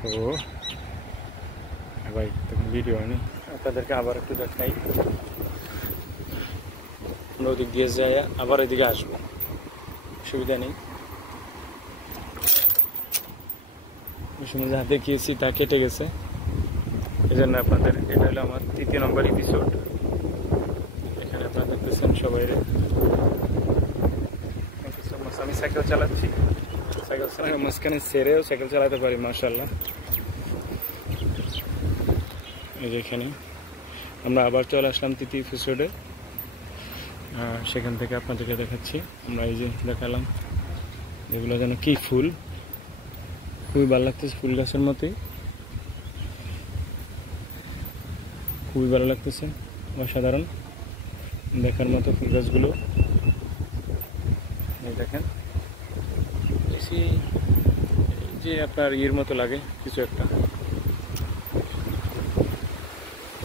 তো ভাই তখন ভিডিও হয়নি, আপনাদেরকে আবার একটু দেখাই। আমরা ওদিক দিয়ে যাই, আবার এদিকে আসবো, অসুবিধা নেই। ওই সময় যা দেখিয়েছি তা কেটে গেছে, এই জন্য আপনাদের এটা হলো আমার 3 নম্বর এপিসোড। এখানে আপনারা দেখতেছেন সবাই। আমি সাইকেল চালাচ্ছি, সাইকেল চালানো মাঝখানে ছেড়েও সাইকেল চালাতে পারি, মাশাআল্লাহ। এই যে এখানে আমরা আবার চলে আসলাম 3 এপিসোডে, সেখান থেকে আপনাদেরকে দেখাচ্ছি। আমরা এই যে দেখালাম এগুলো যেন কি ফুল, খুবই ভালো লাগতেছে, ফুল গাছের মতোই, খুবই ভালো লাগতেছে, অসাধারণ দেখার মতো ফুল গাছগুলো। এই দেখেন, বেশি যে আপনার ইয়ের মতো লাগে কিছু একটা।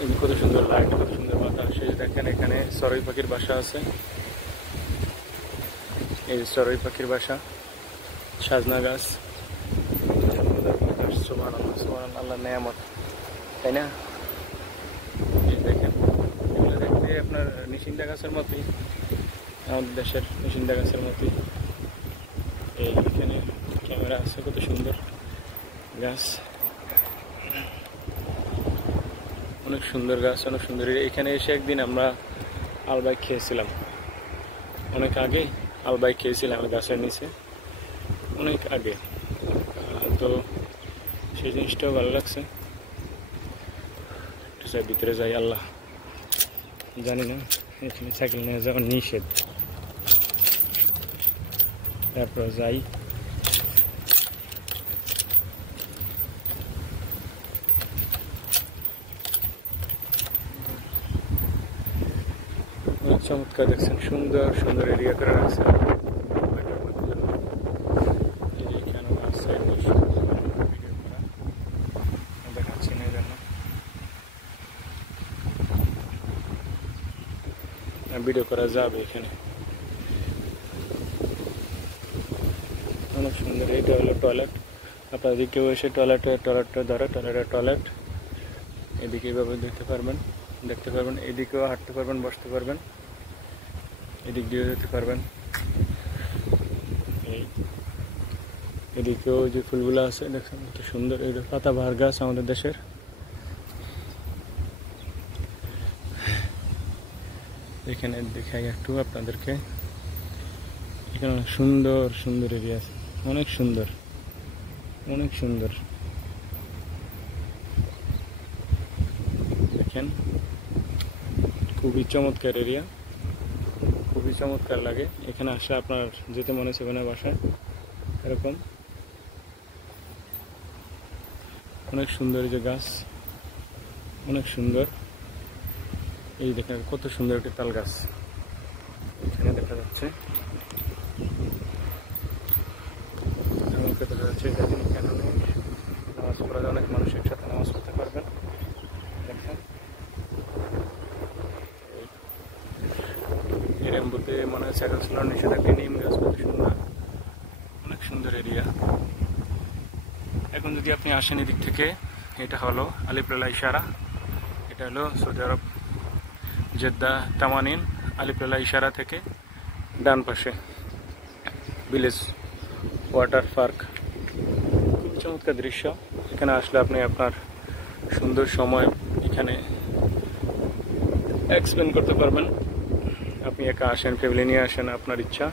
এই কত সুন্দর লাইট, কত সুন্দর বাতাস। দেখেন এখানে চড়ুই পাখির বাসা আছে, এই চড়ুই পাখির বাসা, সাজনা গাছ, সুবহানাল্লাহ সুবহানাল্লাহ, আল্লাহর নেয়ামত, তাই না? এই দেখেন এগুলো দেখতে আপনার নিশিন্দা গাছের মতোই, আমাদের দেশের নিশিন্দা গাছের মতোই। এই এখানে ক্যামেরা আছে, কত সুন্দর গাছ, অনেক সুন্দর গাছ, অনেক সুন্দর। এখানে এসে একদিন আমরা আলবাই খেয়েছিলাম, অনেক আগে আলবাই খেয়েছিলাম গাছের নিচে, অনেক আগে। তো সেই জিনিসটাও ভালো লাগছে। একটু যাই ভিতরে যাই, আল্লাহ জানি না, এখানে সাইকেল নিয়ে যাওয়া নিষেধ। তারপর যাই, চমৎকার দেখছেন, সুন্দর সুন্দর এরিয়া করে রাখছে। দেখাচ্ছি না, জন্য ভিডিও করা যাবে এখানে, অনেক সুন্দর। এইটা হলো টয়লেট, আপনারা এদিকেও এসে টয়লেটটা ধরে, টয়লেট এদিকে এইভাবে দেখতে পারবেন, এদিকেও হাঁটতে পারবেন, বসতে পারবেন, এদিক দিয়েও যেতে পারবেন। এদিকেও যে ফুলগুলো আছে দেখছেন কত সুন্দর, এই পাতাবাহার গাছ আমাদের দেশের। এখানে দেখাই একটু আপনাদেরকে, এখানে সুন্দর সুন্দর এরিয়া আছে, অনেক সুন্দর, অনেক সুন্দর। দেখেন খুবই চমৎকার এরিয়া, খুবই চমৎকার লাগে। এখানে আসলে আপনার যেতে মনে হচ্ছে না বাসায়, এরকম অনেক সুন্দর। এই যে গাছ অনেক সুন্দর, এই দেখেন কত সুন্দর একটি তাল গাছ এখানে দেখা যাচ্ছে। এখানে নামাজ পড়া যায়, অনেক মানুষ একসাথে নামাজ পড়তে পারবেন। দেখেন এরকম বলতে মনে হয় সাইকেল চালানোর নিষেধ, একটা নিম গাছ, কত সুন্দর, অনেক সুন্দর এরিয়া। এখন যদি আপনি আসেন এদিক থেকে, এটা হলো আলিপ্লালা ইশারা, এটা হলো সৌদি আরব জেদ্দা তামানিন, আলিপ্লালা ইশারা থেকে ডান পাশে ভিলেজ ওয়াটার পার্ক। খুব চমৎকার দৃশ্য। এখানে আসলে আপনি আপনার সুন্দর সময় এখানে এক্সপ্লেন করতে পারবেন। আপনি একা আসেন, ফ্যামিলি নিয়ে আসেন, আপনার ইচ্ছা।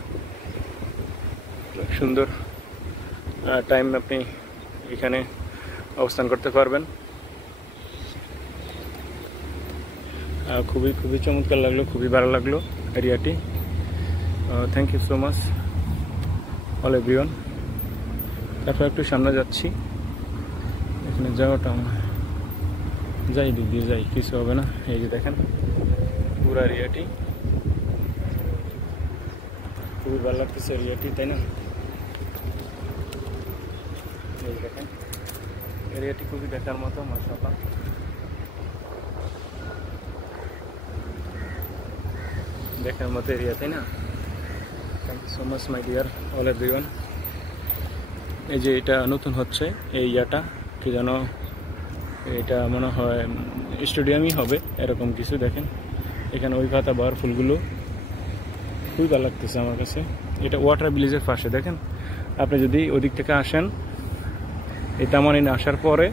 সুন্দর টাইম আপনি এখানে অবস্থান করতে পারবেন। খুবই খুবই চমৎকার লাগলো, খুবই ভালো লাগলো এরিয়াটি। Thank you so much all everyone. তারপর একটু সামনে যাচ্ছি, এখানে যাওয়াটা যাই, দিক দিয়ে যাই, কিছু হবে না। এই যে দেখেন পুরো এরিয়াটি, খুবই ভালো লাগতেছে এরিয়াটি, তাই না? এই দেখেন এরিয়াটি খুবই দেখার মতো, মাশাআল্লাহ। দেখার মতো এরিয়া, তাই না? Thank you so much my dear all everyone. এই যে এটা নতুন হচ্ছে এই ইয়াটা, কি যেন এটা মনে হয় স্টেডিয়ামই হবে এরকম কিছু। দেখেন এখানে ওই পাতা বাহার ফুলগুলো খুবই ভালো লাগতেছে আমার কাছে। এটা ওয়াটার ব্রিজের পাশে। দেখেন আপনি যদি ওদিক থেকে আসেন, এই তামারিন আসার পরে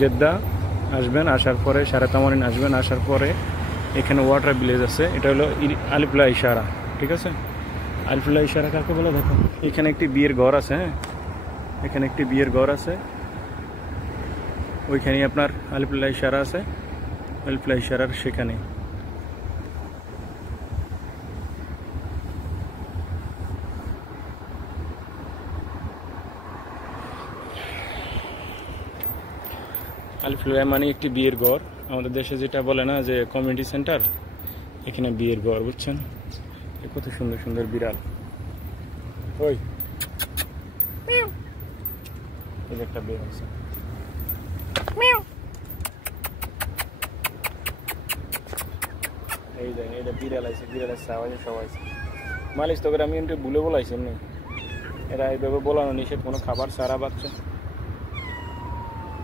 জেদ্দা আসবেন, আসার পরে সারা তামারিন আসবেন, আসার পরে এখানে ওয়াটার ভিলেজ আছে। এটা হলো আলিপুলা ইশারা, ঠিক আছে? আলিপুলা ইশারা কাকে বলে দেখো, এখানে একটি বিয়ের ঘর আছে। হ্যাঁ, এখানে একটি বিয়ের ঘর আছে, ওইখানেই আপনার আলিপুলা ইশারা আছে। আলিপুলা ইশারার সেখানে আলিপুলা মানে একটি বিয়ের ঘর। আমাদের দেশে যেটা বলে না যে কমিউনিটি সেন্টার, এখানে বিয়ের ঘর, বুঝছেন? কত সুন্দর সুন্দর বিড়াল। ওই একটা বের আছে, এই দেখ এটা বিড়াল আছে, বিড়ালের আওয়াজে সবাই মালিশ তো করে। আমি একটু ভুলে বলাইছি এমনি, এরা এইভাবে বলানো নিষেধ। কোনো খাবার ছাড়া বাচ্চা,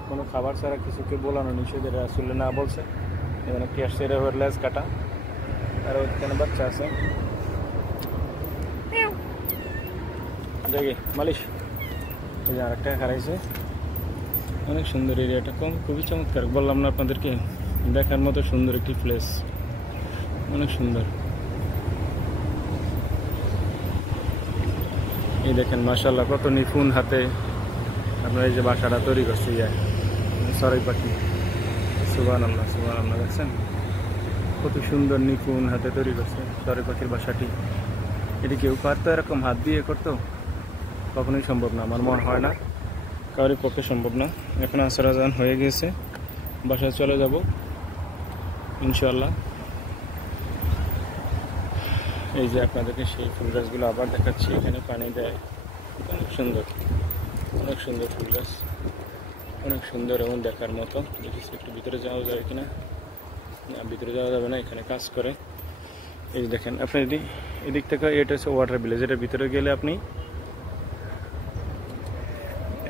কোনো খাবার ছাড়া কিছুকে বলানো নিষেধ, এটা আসলে না বলছে। এখানে কি আসছে, এটা লেজ কাটা, আর ওইখানে বাচ্চা আছে। দেখি মালিশ, এই যে আরেকটা হারাইছে। অনেক সুন্দর এরিয়াটা, খুবই চমৎকার। বললাম না আপনাদেরকে, দেখার মতো সুন্দর একটি প্লেস, অনেক সুন্দর। এই দেখেন মাশাআল্লাহ কত নিপুণ হাতে আপনার এই যে বাসাটা তৈরি করছে। সরাই পাখি, সুবহানাল্লাহ সুবহানাল্লাহ, দেখছেন কত সুন্দর নিপুণ হাতে তৈরি করছে সরাই পাখির বাসাটি। এটি কেউ পারতো এরকম হাত দিয়ে করতো? কখনোই সম্ভব না, আমার মনে হয় না কারোর পক্ষে সম্ভব না। এখন আসর আজান হয়ে গেছে, বাসায় চলে যাব ইনশাআল্লাহ। এই যে আপনাদেরকে সেই ফুল গাছগুলো আবার দেখাচ্ছি, এখানে পানি দেয়, অনেক সুন্দর, অনেক সুন্দর ফুল গাছ, অনেক সুন্দর এবং দেখার মতো। দেখেছি একটু ভিতরে যাওয়া যাবে কিনা, না ভিতরে যাওয়া যাবে না, এখানে কাজ করে। এই যে দেখেন আপনি যদি এদিক থেকে, এটা হচ্ছে ওয়াটার ভিলেজ, এটার ভিতরে গেলে আপনি,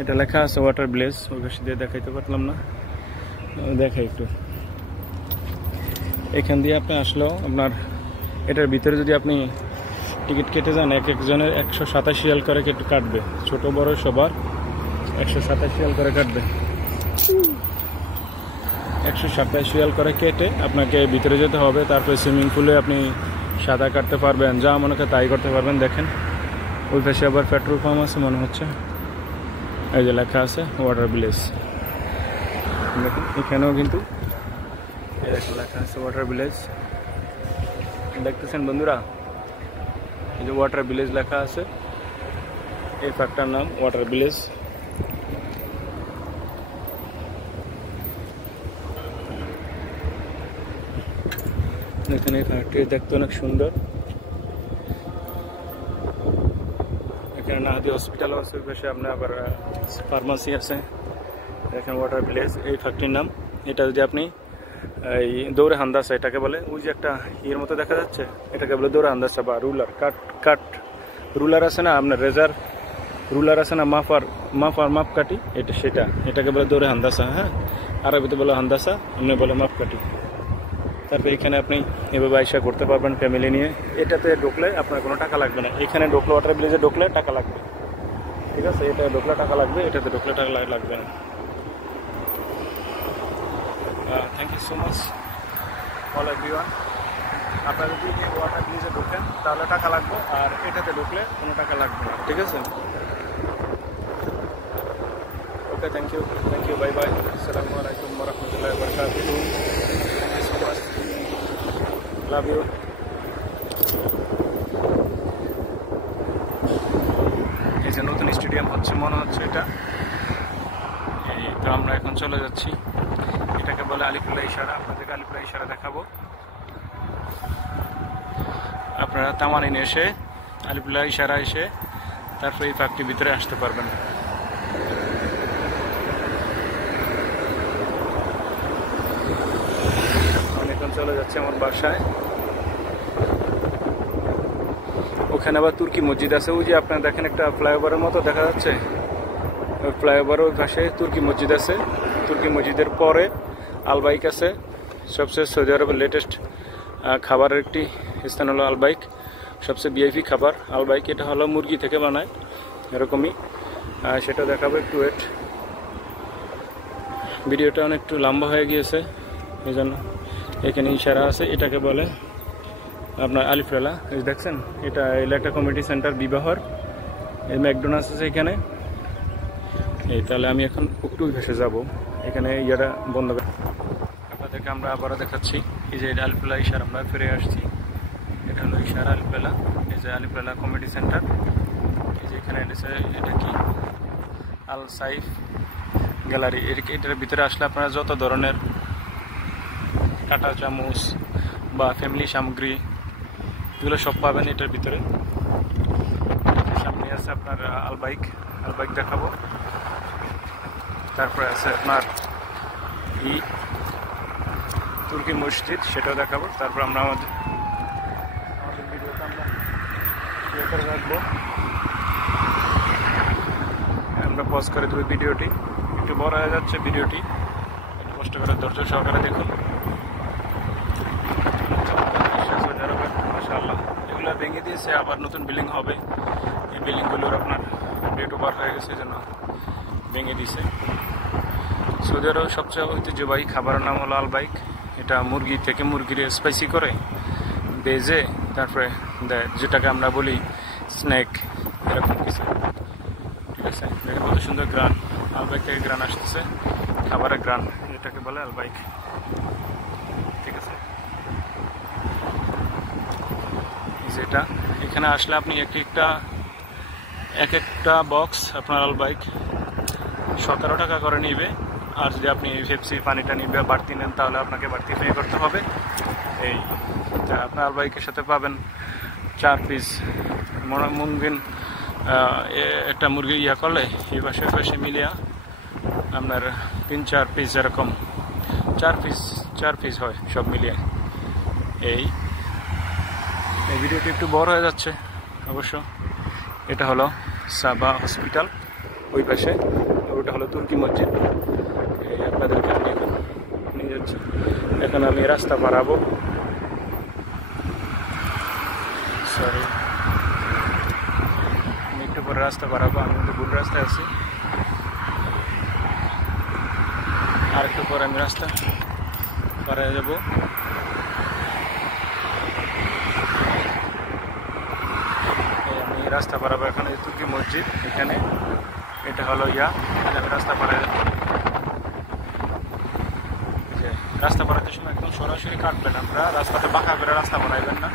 এটা লেখা আছে ওয়াটার ভিলেজ, ওই পাশে দিয়ে দেখাইতে পারলাম না, দেখাই একটু। এখান দিয়ে আপনি আসলেও আপনার এটার ভিতরে যদি আপনি টিকিট কেটে যান, এক একজনের 187 রিয়াল করে কাটবে, ছোট বড় সবার 127 রিয়াল করে কাটবে। 127 রিয়াল করে কেটে আপনাকে ভিতরে যেতে হবে। তারপরে সুইমিং পুলে আপনি সাঁতার কাটতে পারবেন, যা মনে করে তাই করতে পারবেন। দেখেন ওই পাশে আবার পেট্রোল পাম্প আছে মনে হচ্ছে, এই যে লেখা আছে ওয়াটার ভিলেজ। দেখুন এখানেও কিন্তু লেখা আছে ওয়াটার ভিলেজ, দেখতেছেন বন্ধুরা? এই যে ওয়াটার ভিলেজ লেখা আছে, এই ফ্যাক্টর নাম ওয়াটার ভিলেজ। এখানে ফ্যাক্টরি দেখতে অনেক সুন্দর। এখানে নাহাদি হসপিটাল আছে, পাশে আপনার আবার ফার্মাসি আছে। এখানে ওয়াটার ভিলেজ এই ফ্যাক্টরির নাম। এটা যদি আপনি এই দৌড়ে হান্দাসা এটাকে বলে, ওই যে একটা ইয়ের মতো দেখা যাচ্ছে, এটাকে বলে দৌড়ে হান্দাসা বা রুলার, কাট রুলার আছে না আপনার, রেজার রুলার আছে না, মাপকাঠি, এটা সেটা, এটাকে বলে দৌড়ে হান্দাসা। হ্যাঁ, আরবিতে বলে হান্দাসা, এমনি বলে মাপকাঠি। তারপরে এখানে আপনি এভাবে আইসা করতে পারবেন ফ্যামিলি নিয়ে। এটাতে ঢুকলে আপনার কোনো টাকা লাগবে না। এখানে ঢুকলে, ওয়াটার ভিলেজে ঢুকলে টাকা লাগবে, ঠিক আছে? এটা ঢুকলে টাকা লাগবে, এটাতে ঢুকলে টাকা লাগবে না। Thank you so much all everyone. আপনারা যদি ওয়াটার ভিলেজে ঢুকেন তাহলে টাকা লাগবে, আর এটাতে ঢুকলে কোনো টাকা লাগবে না, ঠিক আছে? Okay, thank you, bye bye, আসসালামু আলাইকুম ওয়া রাহমাতুল্লাহি ওয়া বারাকাতুহু। Love you. এই যে নতুন স্টেডিয়াম হচ্ছে মনে হচ্ছে এটা, এই তো আমরা এখন চলে যাচ্ছি। এটাকে বলে আলিপুলা ইশারা। আপনাদেরকে আলিপুলা ইশারা দেখাবো। আপনারা তামারিন এসে, আলিপুলা ইশারা এসে তারপরে এই পার্কটির ভিতরে আসতে পারবেন। আমি এখন চলে যাচ্ছি আমার বাসায়। ওখানে আবার তুর্কি মসজিদ আছে, ওই যে আপনারা দেখেন একটা ফ্লাইওভারের মতো দেখা যাচ্ছে, ফ্লাইওভারের ওই পাশে তুর্কি মসজিদ আছে, তুর্কি মসজিদের পরে আলবাইক আছে। সবচেয়ে সৌদি আরবের লেটেস্ট খাবারের একটি স্থান হলো আলবাইক, সবচেয়ে ভিআইপি খাবার আলবাইক। এটা হলো মুরগি থেকে বানায় এরকমই, সেটা দেখাবো, একটু ওয়েট। ভিডিওটা অনেকটু লম্বা হয়ে গিয়েছে, এই জন্য এখানে ইশারা আছে। এটাকে বলে আপনার আলিফ লালা, দেখছেন? এটা একটা কমিউনিটি সেন্টার বিবাহর, এই ম্যাকডোনাল্ডস আছে এখানে। এই তাহলে আমি এখন একটু ভেসে যাব, এখানে ইয়াটা বন্ধ করে আপনাদেরকে আমরা আবারও দেখাচ্ছি। এই যে এটা আলিফ লালা ইশারা, আমরা ফিরে আসছি। এটা হলো ইশারা আলিফ লালা, এই যে আলিফ লালা কমিউনিটি সেন্টার। এই যে এখানে এটা কি আল সাইফ গ্যালারি। এটার ভিতরে আসলে আপনারা যত ধরনের কাঁটা চামচ বা ফ্যামিলি সামগ্রী এগুলো সব পাবেন এটার ভিতরে। সামনে আছে আপনার আলবাইক দেখাবো। তারপরে আছে আপনার তুর্কি মসজিদ, সেটাও দেখাবো। তারপর আমরা আমাদের ভিডিওটা আমরা ইয়ে করে রাখবো, আমরা পজ করে দেবো। ভিডিওটি একটু বড় হয়ে যাচ্ছে, ভিডিওটি একটু কষ্ট করে ধৈর্য সহকারে দেখুন। মাশাআল্লাহ, এগুলো ভেঙে দিয়েছে, আবার নতুন বিল্ডিং হবে। এই বিল্ডিংগুলোর আপনার ডেট ওভার হয়ে গেছে, জন্য ভেঙে দিয়েছে। সৌদি আরব সবচেয়ে ঐতিহ্যবাহী খাবারের নাম হলো আলবাইক। এটা মুরগি থেকে মুরগির স্পাইসি করে ভেজে তারপরে দেয়, যেটাকে আমরা বলি স্ন্যাক, এরকম কিছু। ঠিক আছে, দেখেন কত সুন্দর গ্রান, আলবাইক থেকে গ্রান আসতেছে, খাবারের গ্রান, এটাকে বলে আলবাইক। ঠিক আছে, যেটা এখানে আসলে আপনি এক একটা বক্স আপনার আলবাইক 17 টাকা করে নিবে। আর যদি আপনি পেপসি পানিটা নিবে বাড়তি নেন, তাহলে আপনাকে বাড়তি পে করতে হবে। এই আপনার আলবাইকের সাথে পাবেন 4 পিস মুরগিন, একটা মুরগি ইয়া করলে এই পাশে মিলিয়া আপনার 3-4 পিস, এরকম 4 পিস হয় সব মিলিয়ে। এই ভিডিওটি একটু বড় হয়ে যাচ্ছে অবশ্য। এটা হলো সাবা হসপিটাল ওই পাশে, ওটা হলো তুর্কি মসজিদ। এই আপনাদেরকে আমি এখন নিয়ে যাচ্ছি, এখন আমি রাস্তা বাড়াবো। সরি, আমি একটু পরে রাস্তা বাড়াবো, আমি কিন্তু ভুল রাস্তায় আছি। আর একটু পরে আমি রাস্তা বাড়ায় যাবো। রাস্তা বাড়াবো এখন, এই তুর্কি মসজিদ এখানে, এটা হলো আমি রাস্তা বাড়াই যাবো। রাস্তা বাড়াতে সময় একদম সরাসরি কাটবেন, আমরা রাস্তাতে বাঁকা করে রাস্তা বানাইবেন না,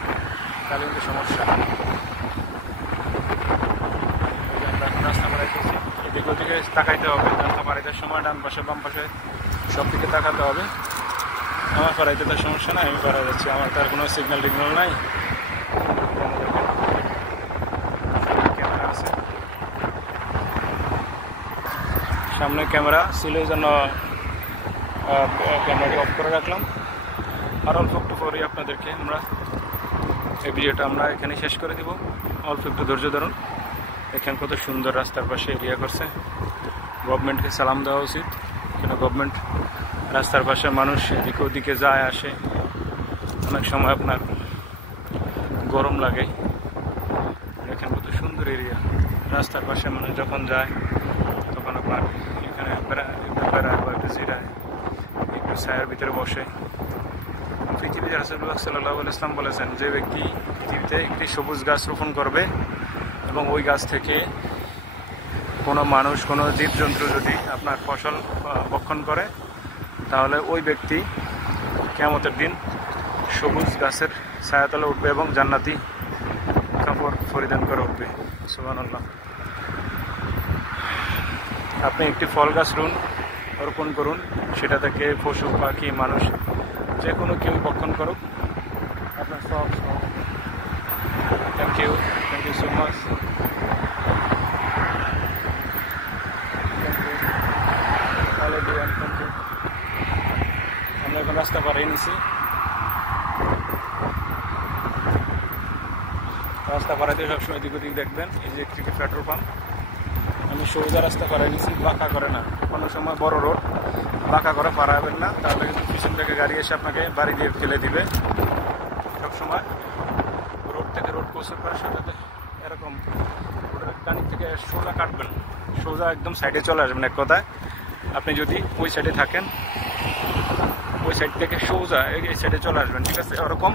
তাহলে কিন্তু সমস্যা। আমরা রাস্তা বাড়াইতেছি, এদিক ওদিকে তাকাইতে হবে, রাস্তা বাড়াইতে সময় ডান পাশে বাম পাশে সব দিকে তাকাতে হবে। আমার বাড়াইতে তার সমস্যা নাই, আমি বাড়াই যাচ্ছি, আমার তার কোনো সিগন্যাল টিগন্যাল নাই। সামনে ক্যামেরা ছিল, এই জন্য ক্যামেরাটি অফ করে রাখলাম। আর অল্প একটু পরেই আপনাদেরকে আমরা এই ভিডিওটা আমরা এখানে শেষ করে দিব। অল্প একটু ধৈর্য ধরুন। এখানে কত সুন্দর রাস্তার পাশে এরিয়া করছে, গভর্নমেন্টকে সালাম দেওয়া উচিত। কেন গভর্নমেন্ট রাস্তার পাশে মানুষ এদিকে ওদিকে যায় আসে, অনেক সময় আপনার গরম লাগে। এখানে কত সুন্দর এরিয়া, রাস্তার পাশে মানুষ যখন যায় তখন আপনার এখানে বেড়ায় বা একটু জিরায়, একটু ছায়ার ভিতরে বসে। পৃথিবীতে রাসূলুল্লাহ সাল্লাল্লাহু আলাইহি ওয়াসাল্লাম বলেছেন, যে ব্যক্তি পৃথিবীতে একটি সবুজ গাছ রোপণ করবে এবং ওই গাছ থেকে কোনো মানুষ, কোনো জীবজন্তু যদি আপনার ফসল ভক্ষণ করে, তাহলে ওই ব্যক্তি কিয়ামতের দিন সবুজ গাছের ছায়াতলে উঠবে এবং জান্নাতি কাপড় পরিধান করে উঠবে। সুবহানাল্লাহ। আপনি একটি ফল গাছ রোপণ করুন, সেটা থেকে পশু পাখি মানুষ যে কোনো কেউ ভক্ষণ করুক, আপনার সব। Thank you so much. আমরা এখন রাস্তা পাড়িয়ে নিছি, রাস্তা পাড়াতে সবসময় দিক ওদিক দেখবেন। এই যে একটি পেট্রোল পাম্প, আমি আমি সোজা রাস্তা পাড়াই নিয়েছি, বাঁকা করে না। কোনো সময় বড় রোড বাঁকা করে পাড়াবেন না, তাহলে কিন্তু পিছন থেকে গাড়ি এসে আপনাকে বাড়ি দিয়ে ফেলে দিবে। সবসময় রোড থেকে রোড ক্রসের পরে সাথে এরকম কানি থেকে সোজা কাটবেন, সোজা একদম সাইডে চলে আসবেন। এক কথায় আপনি যদি ওই সাইডে থাকেন, ওই সাইড থেকে সোজা এই সাইডে চলে আসবেন, ঠিক আছে? ওরকম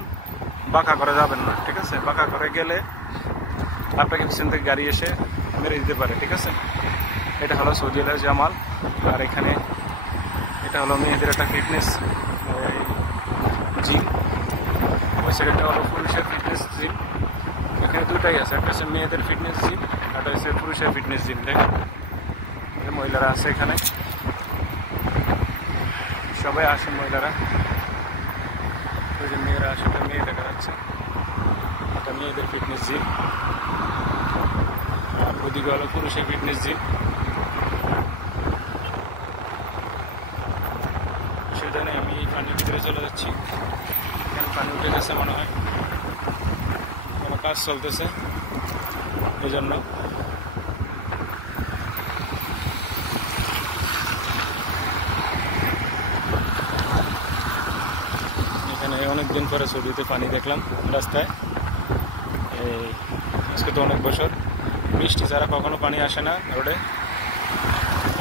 বাঁকা করে যাবেন না, ঠিক আছে? বাঁকা করে গেলে আপনাকে পিছন থেকে গাড়ি এসে মেরে দিতে পারে, ঠিক আছে? এটা হলো সৌদি আরবের জামাল। আর এখানে এটা হলো মেয়েদের একটা ফিটনেস জিম, ওই সাইডটা হলো পুরুষের ফিটনেস জিম। এখানে দুটাই আছে, একটা হচ্ছে মেয়েদের ফিটনেস জিম, একটা হচ্ছে পুরুষের ফিটনেস জিম। দেখেন মহিলারা আছে এখানে, সবাই আসে মহিলারা। ওই যে মেয়েরা আসে, একটা মেয়ে দেখা যাচ্ছে, একটা মেয়েদের ফিটনেস জিম। আর ওদিকে হলো পুরুষের ফিটনেস জিম। সেটা নেই, আমি এই পানির ভিতরে চলে যাচ্ছি। এখানে পানি উঠে গেছে মনে হয়, কোনো কাজ চলতেছে এই জন্য। এখানে অনেকদিন পরে সৌদিতে পানি দেখলাম রাস্তায়। এই আজকে তো অনেক বছর বৃষ্টি ছাড়া কখনো পানি আসে না রোডে।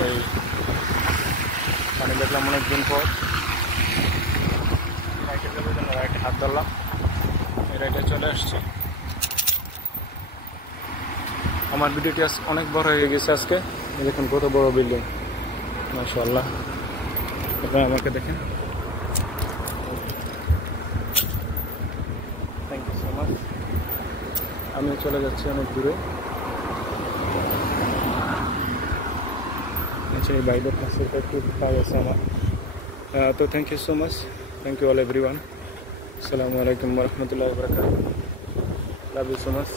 এই পানি দেখলাম অনেকদিন পর। রাইটে যাবো জন্য রাইটে হাত ধরলাম, এই রাইটে চলে আসছি। আমার ভিডিওটি অনেক বড় হয়ে গেছে আজকে। দেখুন কত বড় বিল্ডিং, মাশাআল্লাহ। আপনারা আমাকে দেখেন। Thank you so much. আমি চলে যাচ্ছি অনেক দূরে। আচ্ছা, এই বাইরের কাছে একটু কাজ আছে আমার। তো thank you so much, thank you all everyone. আসসালামু আলাইকুম ওয়া রাহমাতুল্লাহি ওয়া বারাকাতুহু। Love you so much.